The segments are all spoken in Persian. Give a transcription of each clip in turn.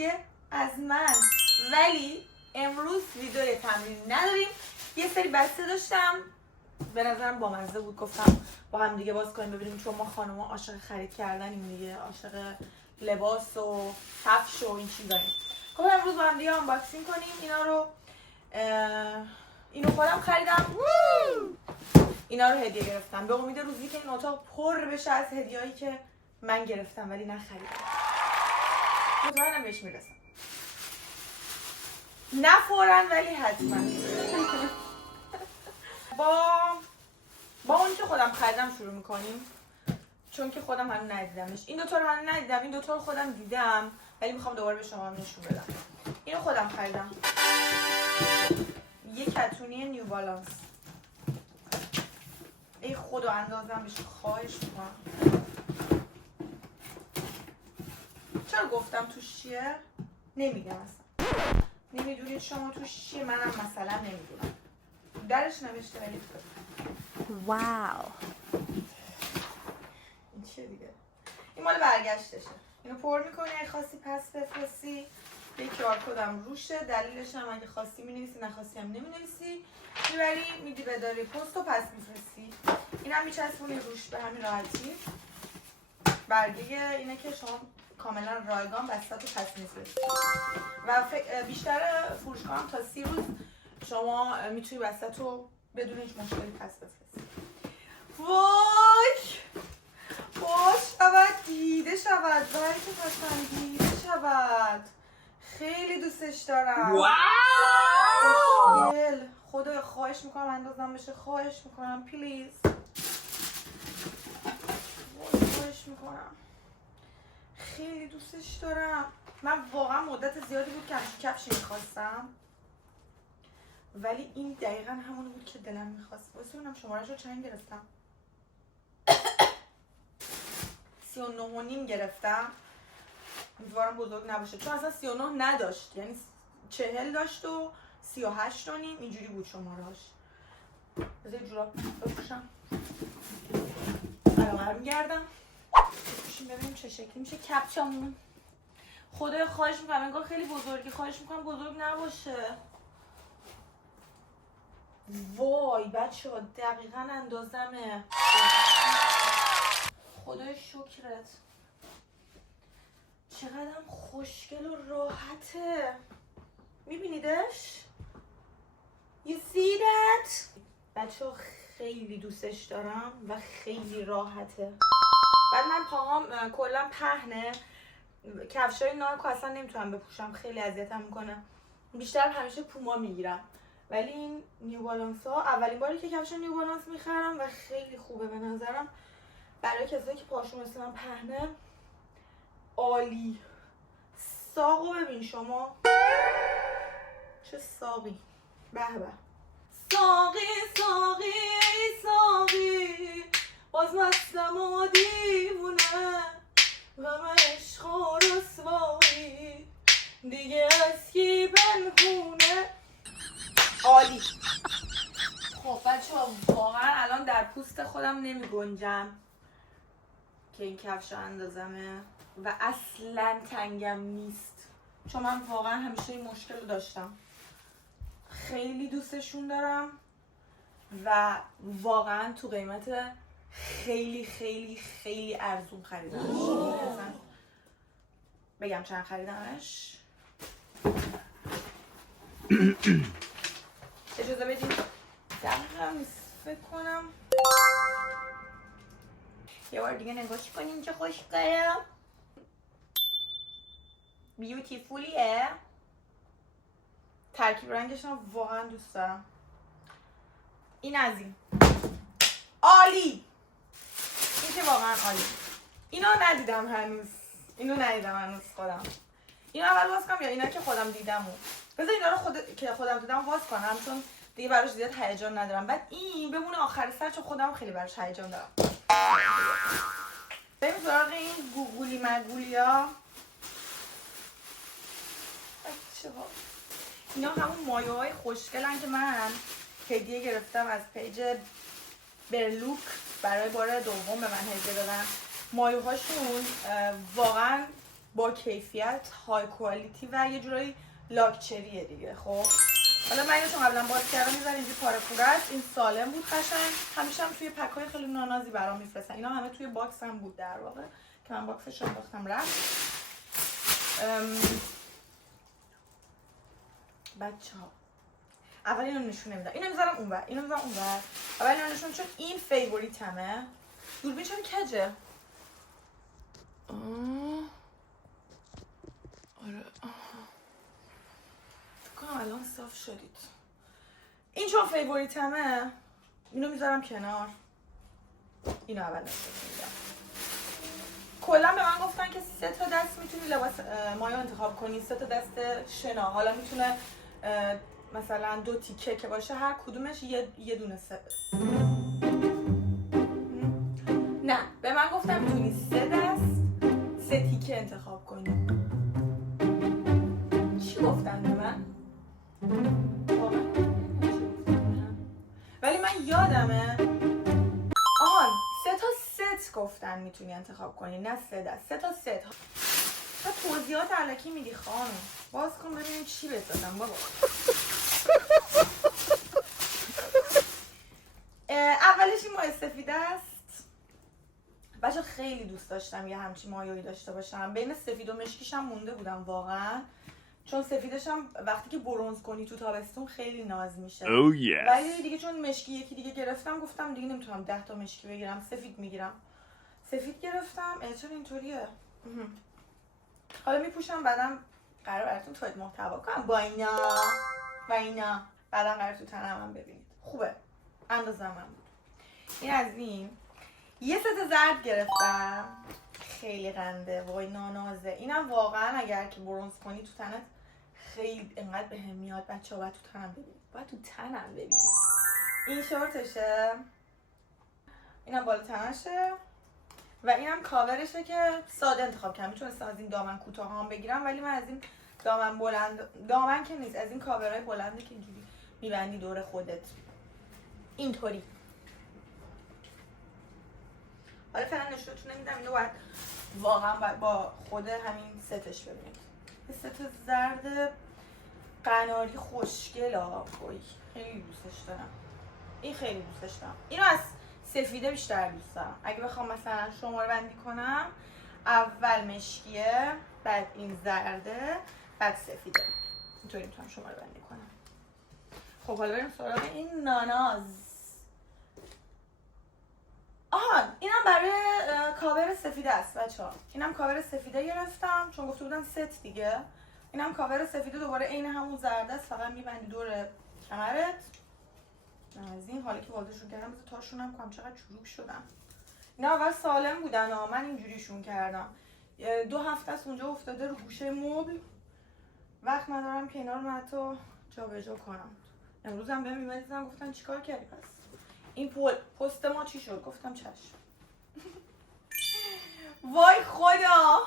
دیگه از من. ولی امروز ویدیو تمرین نداریم. یه سری بسته داشتم به نظرم بامزه بود، گفتم با هم دیگه باز کنیم ببینیم، چون ما خانوما عاشق خرید کردنیم دیگه، عاشق لباس و کفش و این چیزاییم. خب امروز با هم دیگه آنباکسینگ کنیم اینا رو. اینو خودم خریدم، اینا رو هدیه گرفتم به امید روزی که این اتاق پر بشه از هدیه‌ای که من گرفتم ولی نخریدم. مطمئنم بهش میرسم، نه فوراً ولی حتما. با اون که خودم خریدم شروع میکنیم، چون که خودم هنوز ندیدمش. این دوتا رو هنوز ندیدم، این دوتا رو خودم دیدم ولی میخوام دوباره به شما نشون بدم. اینو خودم خریدم، یه کتونی نیو بالانس. ای خدا اندازم بشه، خواهش میکنم. چرا گفتم توش چیه؟ نمیگم اصلا. نمیدونید شما توش چیه، منم مثلا نمیدونم. درش نوشته ولی واو. این چیه دیگه؟ این مال برگشتشه. اینو پر میکنی، اگه خواستی پس بفرستی. یه QR کدم روشه، دلیلش هم اگه خواستی مینویسی، نخواستی هم نمینویسی. میبری میدی به داری پست و پس میفرستی. اینم میچسبونی روش به همین راحتی. برگه اینه که شما کاملا رایگان بسته تو پس میفرستی و بیشتر فروشگاه هم تا 30 روز شما میتونی بسته تو بدون هیچ مشکلی پس بفرستی. وای شود دیده شود، بلکه پسند دیده شود. خیلی دوستش دارم. خوشگل. خدایا خواهش میکنم اندازم بشه، خواهش میکنم پلیز. خواهش میکنم، خیلی دوستش دارم. من واقعا مدت زیادی بود که کفشی میخواستم ولی این دقیقا همونی بود که دلم میخواست. واسه اونم شماره‌شو چند گرفتم؟ 39.5 گرفتم. امیدوارم بزرگ نباشه، چون اصلا 39 نداشت، یعنی 40 داشت و 38.5 اینجوری بود شماره‌اش. بذار جوراب بپوشم، برمیگردم بپوشیم ببینیم چه شکلی میشه کفشمون. خدایا خواهش میکنم، انگار خیلی بزرگی، خواهش میکنم بزرگ نباشه. وای بچه ها دقیقا اندازمه. خدای شکرت، چقدر خوشگل و راحته. میبینیدش؟ You see that؟ بچه ها خیلی دوستش دارم و خیلی راحته. بعد من پاهام کلا پهنه، کفشای نایک اصلا نمیتونم بپوشم، خیلی اذیتم میکنه. بیشتر همیشه پوما میگیرم، ولی این نیو بالانس ها اولین باری که کفش نیو بالانس میخرم و خیلی خوبه به نظرم برای کسایی که پاشون مثل من پهنه. عالی. ساقو ببین شما چه ساقی، به به. ساقی ساقی ساقی باز مستم و دیوونه و من عشق و رسوایی دیگه از کی بنهونه. عالی. خب بچه ها واقعا الان در پوست خودم نمی گنجم که این کفش اندازمه و اصلا تنگم نیست، چون من واقعا همیشه این مشکل رو داشتم. خیلی دوستشون دارم و واقعا تو قیمت خیلی خیلی خیلی ارزون خریدمش. بگم چند خریدمش؟ اجازه بدید دقیقا فکر کنم یه بار دیگه نگاش کنیم چه خوشگله، بیوتیفولیه. ترکیب رنگش هم واقعا دوست دارم. این از این عالی، این که واقعا عالی. اینو ندیدم هنوز خودم. اینو اول باز کنم یا اینا که خودم دیدمو؟ بذار اینا رو که خودم دیدم باز کنم، چون دیگه براش زیاد هیجان ندارم. بعد این بمونه آخر سر، چون خودم خیلی براش هیجان دارم. بریم سراغ این گوگولی مگولیا. اینا همون مایوهای خوشگلن که من هدیه گرفتم از پیج برلوک، برای بار دوم به من هدیه دادن. مایوهاشون واقعا با کیفیت، های کوالیتی و یه جورایی لاکچریه دیگه. خب حالا من اینو چون قبلا باز کردم میذارم اینجا پاره پوره است. این سالم بود قشنگ. همیشه هم توی پک‌های خیلی نانازی برام میفرستن. اینا همه توی باکس هم بود در واقع که من باکسش رو انداختم رفت. بچه‌ها اول اینو نشون نمیدم. اینو میذارم اونور. اول اینو نشون چون این فیوریتمه. دوربین چون کجه. آره فکر کنم الان صاف شدید. این چون فیوریتمه اینو میذارم کنار. اینو اول نشون میدم. کلا به من گفتن که 3 تا دست میتونی لباس مایو انتخاب کنی. 3 تا دست شنا. حالا میتونه مثلا 2 تیکه که باشه، هر کدومش یه دونه نه به من گفتن میتونی 3 دست 3 تیکه انتخاب کنی. چی گفتن به من؟ ولی من یادمه 3 تا ست گفتن میتونی انتخاب کنی، نه 3 دست. 3 تا ست. تا توضیحات علکی میدی خانم. باز کن ببینیم چی بسازم بابا. اولش این مایه سفید است. بچه خیلی دوست داشتم یه همچین مایویی داشته باشم. بین سفید و مشکیش هم مونده بودم واقعا، چون سفیدش هم وقتی که برنز کنی تو تابستون خیلی ناز میشه. ولی دیگه چون مشکی یکی دیگه گرفتم گفتم دیگه نمیتونم 10 تا مشکی بگیرم، سفید میگیرم. سفید گرفتم. چرا اینطوریه؟ حالا میپوشم بعدم قرار براتون تولید محتوا کنم با اینا بعدم قرار تو تنم هم ببینید. خوبه اندازم من بود. این از این. یه ست زرد گرفتم خیلی قنده. وای نانازه. اینم واقعا اگر که برنز کنی تو تنت خیلی انقدر بهم میاد. بچه ها باید تو تنم ببینید. این شورتشه، اینم بالا تنشه و اینم کاورشه که ساده انتخاب کردم. میتونستم از این دامن کوتاه هم بگیرم ولی من از این دامن بلند، دامن که نیست، از این کاورهای بلنده که اینجوری میبندی دور خودت اینطوری. حالا فعلا نشونتون نمیدم. اینو باید واقعا با خود همین ستش ببینید. یه ست زرد قناری خوشگلا. خیلی دوستش دارم. این خیلی دوستش دارم. اینو از سفیده بیشتر دوست دارم. اگه بخوام مثلا شماره بندی کنم اول مشکیه، بعد این زرده، بعد سفیده. اینطوری میتونم شماره بندی کنم. خب حالا بریم سراغ این ناناز. اینم برای کاور سفیده است بچه‌ها. اینم کاور سفیده گرفتم چون گفته بودن ست دیگه. اینم کاور سفیده دوباره عین همون زرده است، فقط میبندی دور کمرت. از این حالا که والدشون کردم بذار تاشونم کنم. چقدر چروک شدم. اینا اول سالم بودن من اینجوریشون کردم. 2 هفته است اونجا افتاده رو گوشه مبل. وقت ندارم که اینا رو حتی جابجا کنم. امروز هم بهم ایمیل زدن گفتن چیکار کردی پس؟ این پست ما چی شد؟ گفتم چشم. وای خدا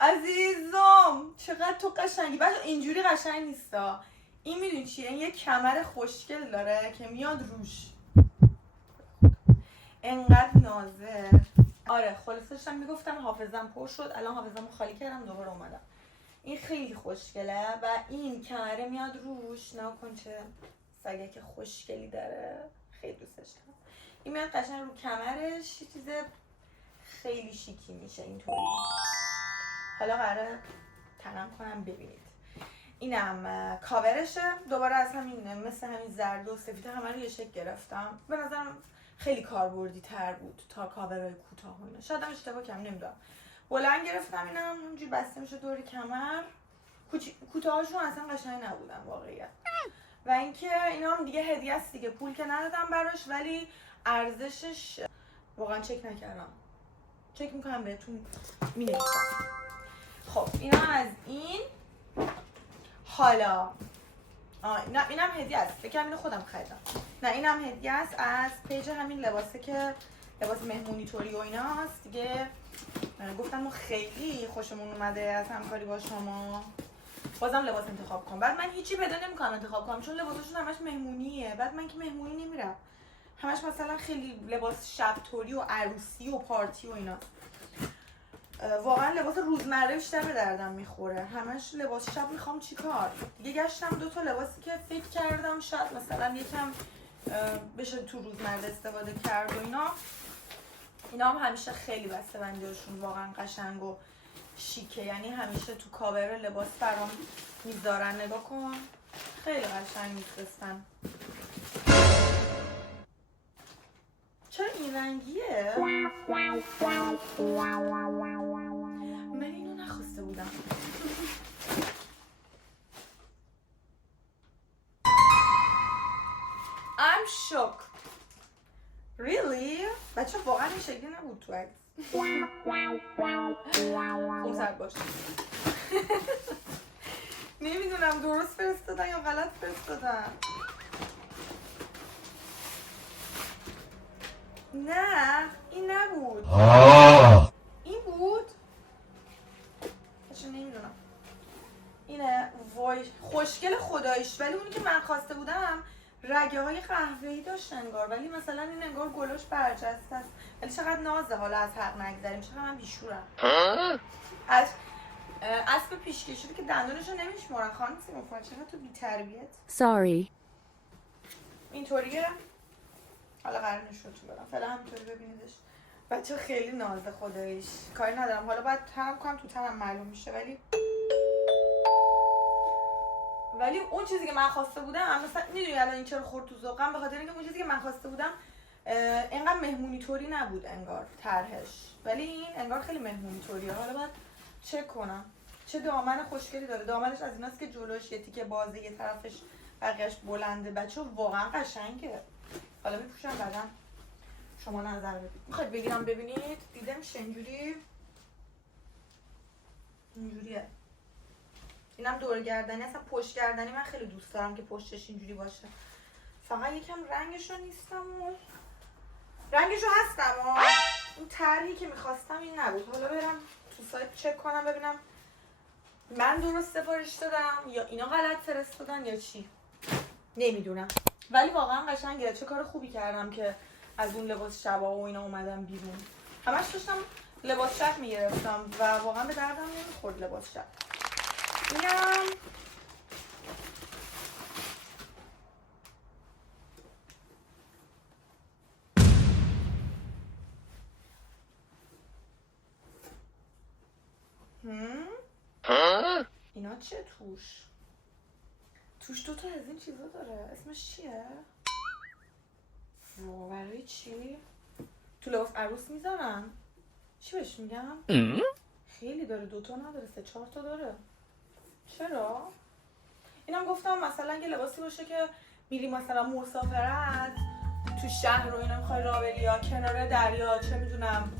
عزیزم چقدر تو قشنگی. بچه اینجوری قشنگ نیستا. این میدونی چیه؟ این یه کمر خوشگل داره که میاد روش. انقدر نازه. آره خلاصش هم میگفتم حافظم پر شد. الان حافظم خالی کردم دوباره اومدم. این خیلی خوشگله و این کمره میاد روش. نکن چه سگک خوشگلی داره. خیلی دوستش دارم. این میاد قشنگ رو کمرش. یه چیز خیلی شیکی میشه اینطوری. حالا قراره تنم کنم ببینید. اینم کاورشه. دوباره از همین مثل همین زرد و سفید همه رو یه شکل گرفتم. به نظرم خیلی کاربردی تر بود تا کاورهای کوتاه و اینا. شاید هم اشتباه کردم نمیدونم. بلند گرفتم. اینم اونجوری بسته میشه دور کمر. کوتاهاشون اصلا قشنگ نبودن واقعیت. و اینکه اینا هم دیگه هدیه است دیگه. پول که ندادم براش ولی ارزشش واقعا چک نکردم. چک میکنم بهتون مینویسم. خب اینا از این. حالا نه اینم هدیه است. فکر کنم اینو خودم خریدم. نه اینم هدیه است از پیج همین لباسه که لباس مهمونی طوری و ایناست دیگه. گفتم ما خیلی خوشمون اومده از همکاری با شما. بازم لباس انتخاب کنم. بعد من هیچی پیدا نمی‌کنم انتخاب کنم چون لباساشون همش مهمونیه. بعد من که مهمونی نمیرم. همش مثلا خیلی لباس شب طوری و عروسی و پارتی و اینا. واقعا لباس روزمره بیشتر به دردم میخوره. همش لباس شب میخوام چیکار. دیگه گشتم 2 تا لباسی که فکر کردم شاید مثلا یکم بشه تو روزمره استفاده کرد و اینا هم همیشه خیلی بسته‌بندی‌هاشون واقعا قشنگ و شیکه. یعنی همیشه تو کاور لباس برام میذارن. نگاه کن خیلی قشنگ میفرستن. چرا این رنگیه؟ من اینو نخواسته بودم. I'm shocked. Really? بچه واقعا این شکلی نبود تو عکس. اون سر باشه. نمیدونم درست فرستادن یا غلط فرستادن. نه این نبود. این بود. اصلا نمیدونم. اینه. وای خوشگل خداییش. ولی اونی که من خواسته بودم رگه های قهوه‌ای داشت انگار. ولی مثلا این انگار گلوش برجسته است. ولی چقدر نازه. حالا از حق نگذریم. چقدر من بیشورم. از اسب پیشکشی که دندونشو نمیشمارن. خانم سیموفا چقدر تو بی‌تربیت. Sorry. اینطوریه. حالا قرار نشد تو برم. فعلا همینطوری ببینیدش. بچه خیلی نازه خداییش. کاری ندارم. حالا باید ترم کنم تو ترم معلوم میشه. ولی اون چیزی که من خواسته بودم مثلا میدونی الان این چرا خورد تو ذوقم؟ به خاطر اینکه اون چیزی که من خواسته بودم اینقدر مهمونی طوری نبود انگار طرحش. ولی این انگار خیلی مهمونی طوریه. حالا باید چک کنم. چه دامن خوشگلی داره. دامنش از ایناست که جلوش یه تیکه بازه یه طرفش بقیه‌اش بلنده. بچه‌ها واقعا قشنگه. حالا میپوشم بعدم شما نظر بدید. میخواید بگیرم ببینید؟ دیده میشه اینجوریه. اینم دور گردنی. اصلا پشت گردنی من خیلی دوست دارم که پشتش اینجوری باشه. فقط یکم رنگشو نیستم و رنگشو هستم و اون طرحی که میخواستم این نبود. حالا برم تو سایت چک کنم ببینم من درست سفارش دادم یا اینا غلط فرستادن یا چی. نمیدونم. ولی واقعا قشنگه. چه کار خوبی کردم که از اون لباس شبا و اینا اومدم بیرون. همش داشتم لباس شب میگرفتم و واقعا به دردم نمیخورد لباس شب. اینم اینا چه توش 2 تا از این چیزا داره. اسمش چیه؟ برای چی؟ تو لباس عروس میذارن. چی بهش میگم؟ خیلی داره. 2 تا نداره 3-4 تا داره. چرا؟ اینم گفتم مثلا یه لباسی باشه که میری مثلا مسافرت تو شهر رو اینا میخوای راه بری یا کنار دریا چه میدونم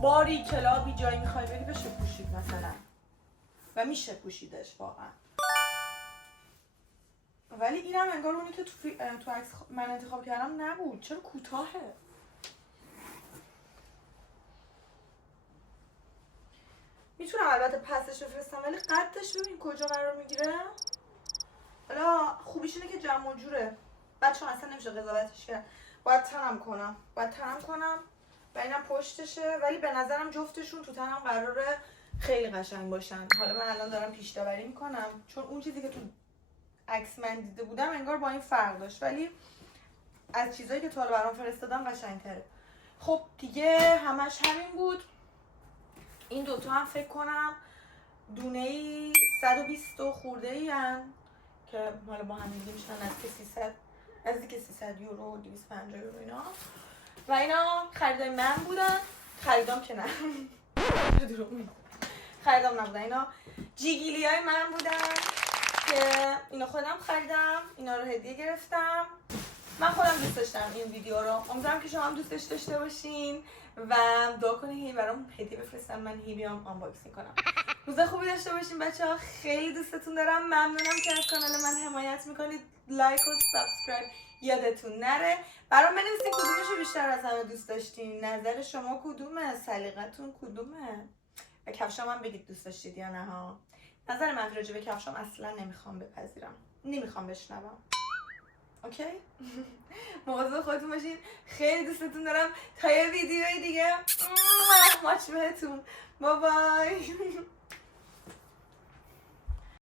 باری کلابی جایی میخوای بری بشه پوشید مثلا و میشه پوشیدش واقعا. ولی اینم انگار اونی که تو عکس من انتخاب کردم نبود. چرا کوتاهه؟ میتونم البته پسش بفرستم ولی قدش ببین کجا قرار میگیره. حالا خوبیش اینه که جمع و جوره. بچه‌ها اصلا نمیشه قضاوتش کرد. باید تنم کنم و اینم پشتشه. ولی به نظرم جفتشون تو تنم قراره خیلی قشنگ باشن. حالا من الان دارم پیش داوری میکنم چون اون چیزی که تو عکس من دیده بودم انگار با این فرق داشت ولی از چیزایی که تا حالا برام فرستادم قشنگ‌تره. خب دیگه همش همین بود. این 2 تا هم فکر کنم دونه‌ای 120 خورده ان که حالا با هم دیگه میشن نزدیک 300 یورو 250 یورو اینا. و اینا خریدای من بودن. خریدام که نه. خریدام نبودن. اینا جیگیلیای من بودن که اینا خودم خریدم. اینا رو هدیه گرفتم. من خودم دوست داشتم این ویدیو رو. امیدوارم که شما هم دوستش داشته باشین و دعا کنین هی برام هدیه بفرستم من هی بیام آنباکسینگ کنم. روز خوبی داشته باشین بچه‌ها. خیلی دوستتون دارم. ممنونم که از کانال من حمایت میکنید. لایک و سابسکرایب یادتون نره. برام بنویسین کدومشو بیشتر از همه دوست داشتین. نظر شما کدومه؟ سلیقتون کدومه؟ و کفشام هم بگید دوست داشتید یا نه ها. نظر من راجع به کفشام اصلا نمیخوام بپذیرم. نمیخوام بشنوم. اوکی؟ مواظب خودتون باشین. خیلی دوستتون دارم. تا یه ویدیوی دیگه ماچ بهتون. بای بای.